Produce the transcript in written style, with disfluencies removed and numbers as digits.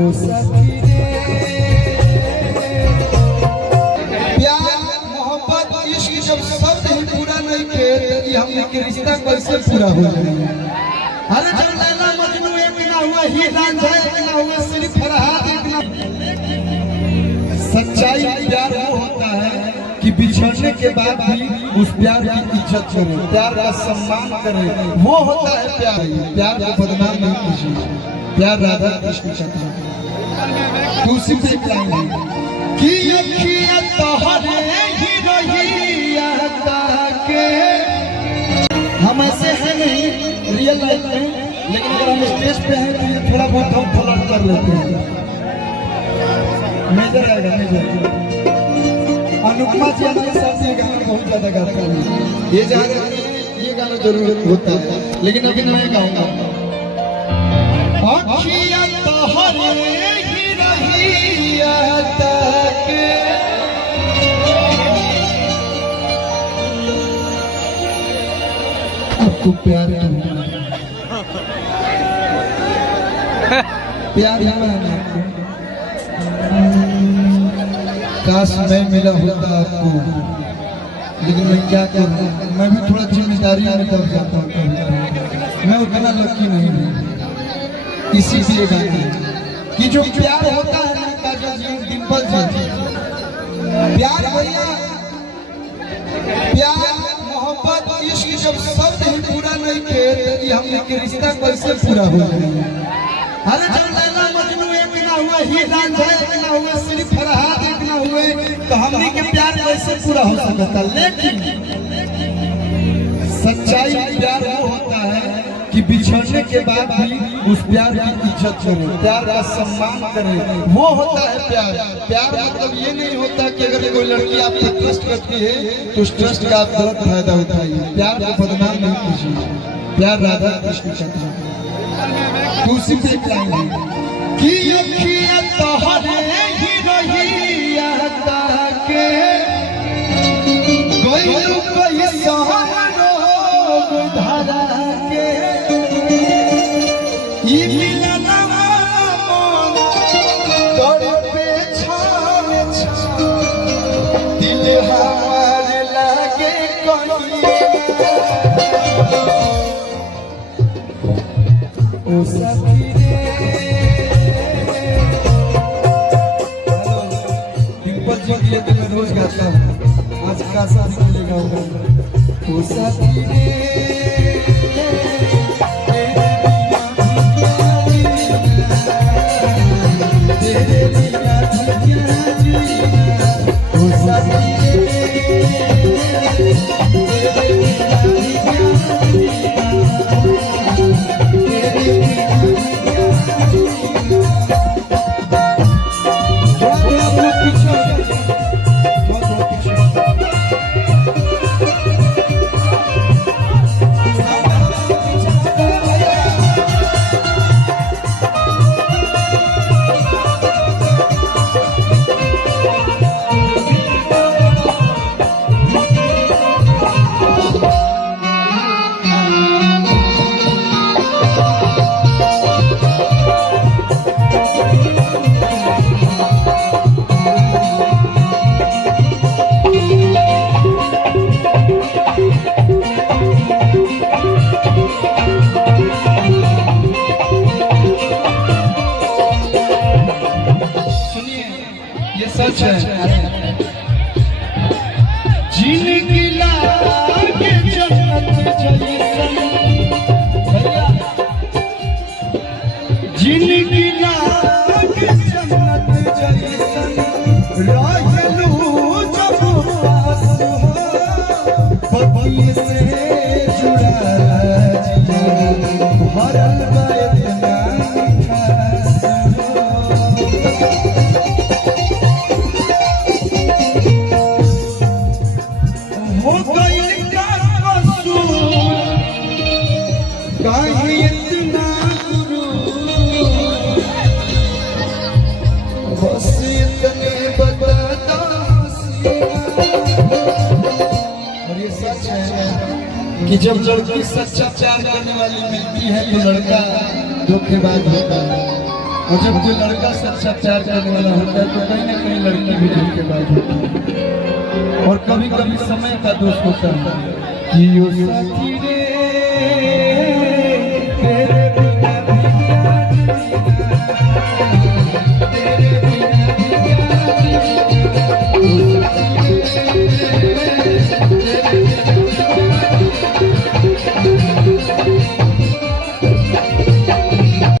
प्यार मोहब्बत इश्क जब शब्द ही पूरा नहीं थे तो हमने के रिश्ता कैसे पूरा हो जाएगा। अरे जब लैला मजनू एक ना हुआ ही रांझा एक ना हुआ सिर्फ फरहाद एक ना। सच्चाई प्यार वो होता है कि बिछड़ने के बाद भी उस प्यार की इज्जत करें, प्यार का सम्मान करें, वो होता है प्यार। प्यार को बदनाम नहीं कीजिए। प्यार राधा कृष्ण चक्र तुलसी पे एक लाइन है कि अखियां तोहरे ही रहिया ताके। हम ऐसे हैं नहीं रियल लाइफ में, लेकिन अगर हम स्टेज पे हैं तो ये थोड़ा बहुत हम फ्लर्ट कर लेते हैं। मेजर आएगा मेजर। अनुपमा जी हमारे साथ ये गाना बहुत ज्यादा गाते हैं। ये ये गाना जरूर होता है, लेकिन अभी मैं गाऊंगा। अखियां तोहरे ही रहिया ताके। आपको प्यार प्यार आपको काश मैं मिला होता आपको, लेकिन मैं क्या करूं, मैं भी थोड़ा जिम्मेदारी में दब जाता हूँ। मैं उतना लकी नहीं हूँ। इसीलिए गाते कि जो प्यार होता है ना काजल जी डिंपल जी, प्यार भैया प्यार मोहब्बत इश्क जब शब्द ही पूरा नहीं थे तो हमने के रिश्ता कैसे पूरा हो जाएगा। अरे जब लैला मजनू एक ना हुआ ही रांझा एक ना हुआ सिर्फ फरहाद एक ना हुए तो हमने के प्यार कैसे पूरा हो सकता। लेकिन सच्चाई प्यार वो होता है कि बिछड़ने के बाद भी उस प्यार की इज्जत करें, प्यार का सम्मान करें, वो होता है प्यार। प्यार मतलब ये नहीं होता कि अगर कोई लड़की आप पर ट्रस्ट करती है तो उस ट्रस्ट का आप गलत फायदा उठाइए। प्यार को बदनाम नहीं कीजिए। प्यार राधा कृष्ण चक्र तुलसी पे एक लाइन है कि अखियां तोहरे ही रहिया ताके। कोई सहारो धारा के ये मिलना तड़पे छावे दिल हमारे लागे ओ सखी रे। डिंपल जी के लिए तो मैं रोज गाता हूँ, आज का साथ मिलेगा ओ सखी रे। सच है जिंदगी लागे जन्नत जैसन भैया, जिंदगी लागे जन्नत जैसन रहलू जब पास हो बबी से जुड़ा भरल बैठना कि जब लड़की सच्चा प्यार करने वाली मिलती है तो लड़का धोखेबाज होता है। और जब कोई लड़का से अच्छा प्यार करने वाला होता है तो कहीं ना कहीं लड़की भी दिल के बाद होती है। और कभी कभी समय का दोष होता है कि यो साथी रे